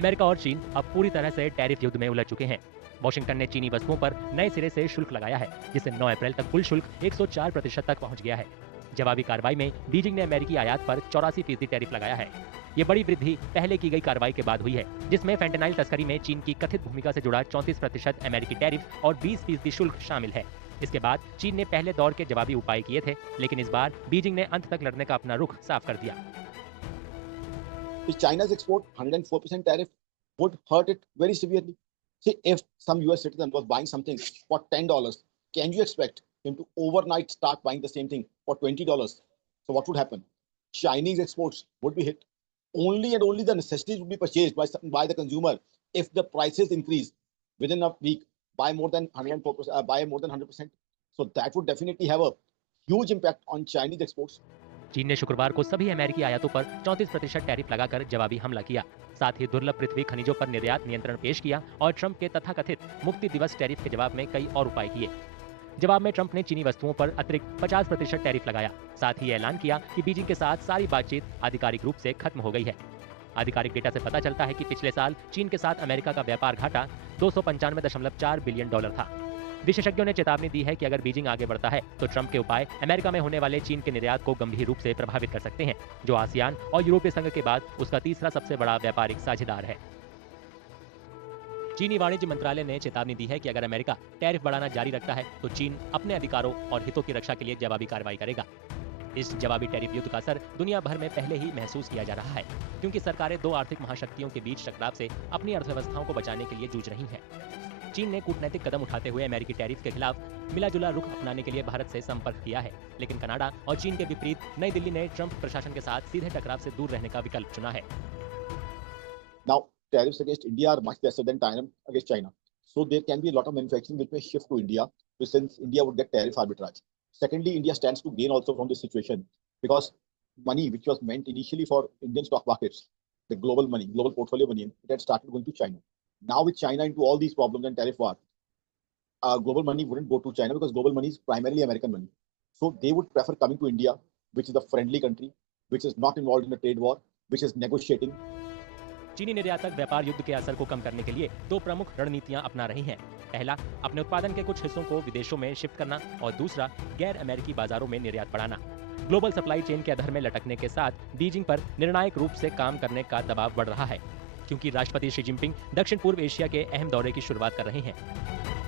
America और चीन अब पूरी तरह से टैरिफ युद्ध में उलझ चुके हैं। वॉशिंगटन ने चीनी वस्तुओं पर नए सिरे से शुल्क लगाया है, जिससे 9 अप्रैल तक कुल शुल्क 104% तक पहुंच गया है। जवाबी कार्रवाई में बीजिंग ने अमेरिकी आयात पर 84% टैरिफ लगाया है। ये बड़ी वृद्धि पहले की गई कार्रवाई के बाद हुई है, जिसमें फैंटेनाइल तस्करी में चीन की कथित भूमिका से जुड़ा 34% अमेरिकी टैरिफ और 20% शुल्क शामिल है। इसके बाद चीन ने पहले दौर के जवाबी उपाय किए थे, लेकिन इस बार बीजिंग ने अंत तक लड़ने का अपना रुख साफ कर दिया। China's export 104% tariff would hurt it very severely. See, if some US citizen was buying something for $10, can you expect him to overnight start buying the same thing for $20? So what would happen? Chinese exports would be hit. Only and only the necessities would be purchased by the consumer if the prices increase within a week by more than 104%, by more than 100%. So that would definitely have a huge impact on Chinese exports. चीन ने शुक्रवार को सभी अमेरिकी आयातों पर 34% tariff लगाकर जवाबी हमला किया। साथ ही दुर्लभ पृथ्वी खनिजों पर निर्यात नियंत्रण पेश किया और ट्रंप के तथाकथित मुक्ति दिवस टैरिफ के जवाब में कई और उपाय किए। जवाब में ट्रंप ने चीनी वस्तुओं पर अतिरिक्त 50% टैरिफ लगाया। साथ ही ऐलान किया कि बीजिंग के साथ सारी बातचीत आधिकारिक रूप से खत्म हो गई है। आधिकारिक डेटा से पता चलता है कि पिछले साल चीन के साथ अमेरिका का व्यापार घाटा $295.4 बिलियन था। विशेषज्ञों ने चेतावनी दी है कि अगर बीजिंग आगे बढ़ता है तो ट्रंप के उपाय अमेरिका में होने वाले चीन के निर्यात को गंभीर रूप से प्रभावित कर सकते हैं, जो आसियान और यूरोपीय संघ के बाद उसका तीसरा सबसे बड़ा व्यापारिक साझेदार है। चीनी वाणिज्य मंत्रालय ने चेतावनी दी है कि अगर अमेरिका टैरिफ बढ़ाना जारी रखता है तो चीन अपने अधिकारों और हितों की रक्षा के लिए जवाबी कार्रवाई करेगा। इस जवाबी टैरिफ युद्ध का असर दुनिया भर में पहले ही महसूस किया जा रहा है, क्योंकि सरकारें दो आर्थिक महाशक्तियों के बीच टकराव से अपनी अर्थव्यवस्थाओं को बचाने के लिए जूझ रही हैं। चीन ने कूटनैतिक कदम उठाते हुए अमेरिकी टैरिफ के खिलाफ मिला-जुला रुख अपनाने के लिए भारत से संपर्क किया है, लेकिन कनाडा और चीन के विपरीत नई दिल्ली ने ट्रंप प्रशासन के साथ सीधे टकराव से दूर रहने का विकल्प चुना है। Now, tariffs against India are much lesser than tariffs against China. So there can be a lot of manufacturing which may shift to India, since India would get tariff arbitrage. Secondly, India stands to gain also from this situation because money which was meant initially for Indian stock markets, the global money, global portfolio money, it had started going to China. Now with China into all these problems and tariff war, global money wouldn't go to China because global money is primarily American money. So they would prefer coming to India, which is a friendly country, which is not involved in a trade war, which is negotiating. चीनी निर्यातक व्यापार युद्ध के असर को कम करने के लिए दो प्रमुख रणनीतियां अपना रही हैं। पहला, अपने उत्पादन के कुछ हिस्सों को विदेशों में शिफ्ट करना और दूसरा, गैर अमेरिकी बाजारों में निर्यात बढ़ाना। ग्लोबल सप्लाई चेन के अधर में लटकने के साथ बीजिंग पर निर्णायक रूप से काम करने का दबाव बढ़ रहा है, क्योंकि राष्ट्रपति शी जिनपिंग दक्षिण पूर्व एशिया के अहम दौरे की शुरुआत कर रहे हैं।